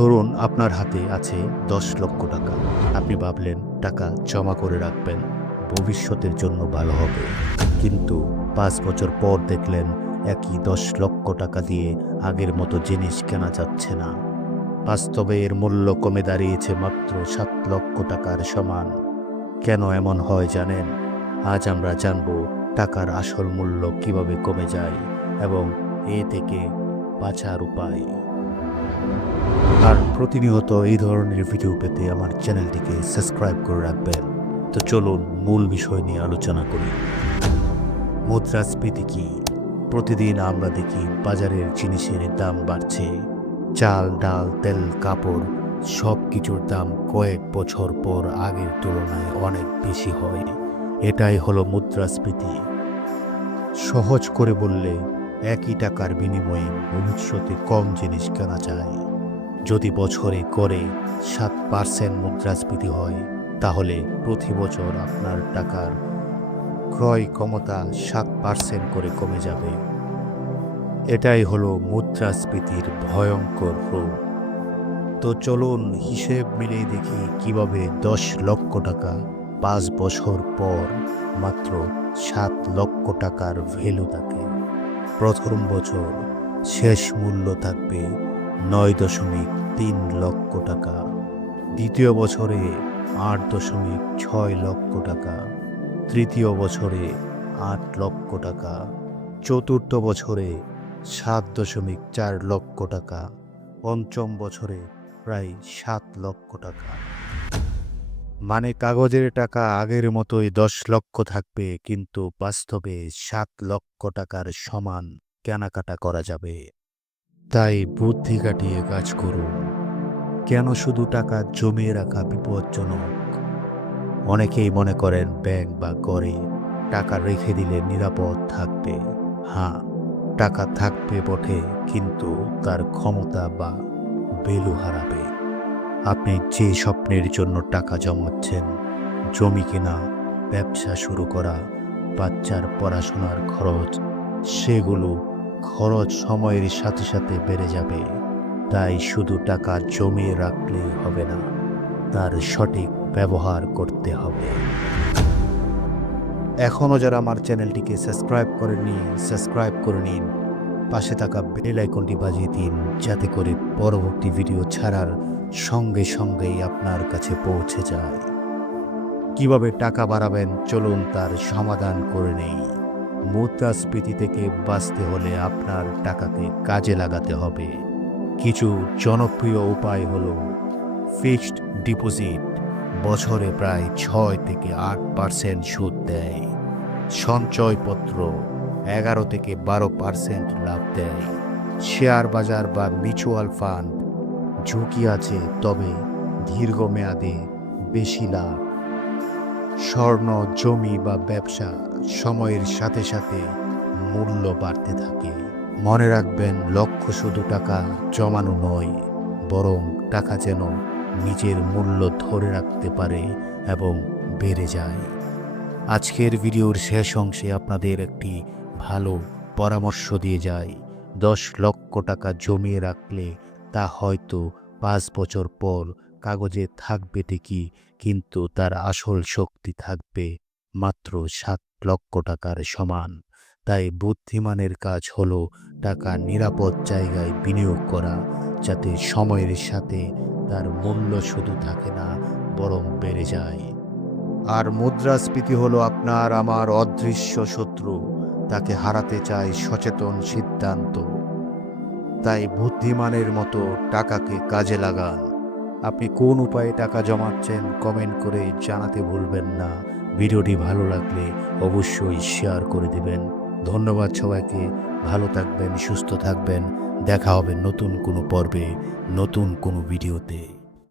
ধরুন আপনার হাতে আছে দশ লক্ষ টাকা। আপনি ভাবলেন, টাকা জমা করে রাখবেন, ভবিষ্যতের জন্য ভালো হবে। কিন্তু পাঁচ বছর পর দেখলেন, একই দশ লক্ষ টাকা দিয়ে আগের মতো জিনিস কেনা যাচ্ছে না। বাস্তবে এর মূল্য কমে দাঁড়িয়েছে মাত্র সাত লক্ষ টাকার সমান। কেন এমন হয় জানেন? আজ আমরা জানব টাকার আসল মূল্য কীভাবে কমে যায় এবং এ থেকে বাঁচার উপায়। আর প্রতিনিয়ত এই ধরনের ভিডিও পেতে আমার চ্যানেলটিকে সাবস্ক্রাইব করে রাখবেন। তো চলুন মূল বিষয় নিয়ে আলোচনা করি। মুদ্রাস্ফীতি কি? প্রতিদিন আমরা দেখি বাজারের জিনিসের দাম বাড়ছে। চাল, ডাল, তেল, কাপড় সব কিছুর দাম কয়েক বছর পর আগের তুলনায় অনেক বেশি হয়। এটাই হলো মুদ্রাস্ফীতি। সহজ করে বললে, একই টাকার বিনিময়ে ভবিষ্যতে কম জিনিস কেনা যায়। যদি বছরে করে সাত পার্সেন্ট মুদ্রাস্ফীতি হয়, তাহলে প্রতি বছর আপনার টাকার ক্রয় ক্ষমতা সাত পার্সেন্ট করে কমে যাবে। এটাই হলো মুদ্রাস্ফীতির ভয়ঙ্কর রূপ। তো চলুন হিসেব মিলিয়ে দেখি কীভাবে দশ লক্ষ টাকা পাঁচ বছর পর মাত্র সাত লক্ষ টাকার ভ্যালু থাকে। প্রথম বছর শেষ মূল্য থাকবে নয় দশমিক তিন লক্ষ টাকা। দ্বিতীয় বছরে আট দশমিক ছয় লক্ষ টাকা। তৃতীয় বছরে আট লক্ষ টাকা। চতুর্থ বছরে সাত দশমিক চার লক্ষ টাকা। পঞ্চম বছরে প্রায় সাত লক্ষ টাকা। মানে কাগজের টাকা আগের মতোই দশ লক্ষ থাকবে, কিন্তু বাস্তবে সাত লক্ষ টাকার সমান কেনাকাটা করা যাবে। তাই বুদ্ধি কাটিয়ে কাজ করুন। কেন শুধু টাকা জমিয়ে রাখা বিপজ্জনক? অনেকেই মনে করেন ব্যাংক বা ঘরে টাকা রেখে দিলে নিরাপদ থাকবে। হ্যাঁ টাকা থাকবে বটে, কিন্তু তার ক্ষমতা বা বেলু হারাবে। আপনি যে স্বপ্নের জন্য টাকা জমাচ্ছেন, জমি কেনা, ব্যবসা শুরু করা, বাচ্চার পড়াশোনার খরচ, সেগুলো খরচ সময়ের সাথে সাথে বেড়ে যাবে। তাই শুধু টাকা জমিয়ে রাখলেই হবে না, তার সঠিক ব্যবহার করতে হবে। এখনও যারা আমার চ্যানেলটিকে সাবস্ক্রাইব করেননি, সাবস্ক্রাইব করে নিন। পাশে থাকা বেল আইকনটি বাজিয়ে দিন, যাতে করে পরবর্তী ভিডিও ছাড়ার সঙ্গে সঙ্গেই আপনার কাছে পৌঁছে যায়। কীভাবে টাকা বাড়াবেন, চলুন তার সমাধান করে নেই। মুদ্রাস্ফীতি থেকে বাঁচতে হলে আপনার টাকাকে কাজে লাগাতে হবে। কিছু জনপ্রিয় উপায় হলো ফিক্সড ডিপোজিট। বছরে প্রায় ছয় থেকে আট পার্সেন্ট সুদ দেয়। সঞ্চয়পত্র এগারো থেকে বারো পার্সেন্ট লাভ দেয়। শেয়ার বাজার বা মিউচুয়াল ফান্ড ঝুঁকি আছে, তবে দীর্ঘমেয়াদে বেশি লাভ। স্বর্ণ, জমি বা ব্যবসা সময়ের সাথে সাথে মূল্য বাড়তে থাকে। মনে রাখবেন লক্ষ্য শুধু টাকা জমানো নয়, বরং টাকা যেন নিজের মূল্য ধরে রাখতে পারে এবং বেড়ে যায়। আজকের ভিডিওর শেষ অংশে আপনাদের একটি ভালো পরামর্শ দিয়ে যায় দশ লক্ষ টাকা জমিয়ে রাখলে তা হয়তো পাঁচ বছর পর কাগজে থাকবে ঠিকই কিন্তু তার আসল শক্তি থাকবে মাত্র সাত লক্ষ টাকার সমান। তাই বুদ্ধিমানের কাজ হলো টাকা নিরাপদ জায়গায় বিনিয়োগ করা, যাতে সময়ের সাথে তার মূল্য শুধু থাকে না, বরং বেড়ে যায়। আর মুদ্রাস্ফীতি হলো আপনার আমার অদৃশ্য শত্রু, তাকে হারাতে চায় সচেতন সিদ্ধান্ত। তাই বুদ্ধিমানের মতো টাকাকে কাজে লাগান। আপনি কোন উপায়ে টাকা জমাচ্ছেন কমেন্ট করে জানাতে ভুলবেন না। ভিডিওটি ভালো লাগলে অবশ্যই শেয়ার করে দিবেন। ধন্যবাদ সবাইকে। ভালো থাকবেন, সুস্থ থাকবেন। দেখা হবে নতুন কোনো পর্বে, নতুন কোনো ভিডিওতে।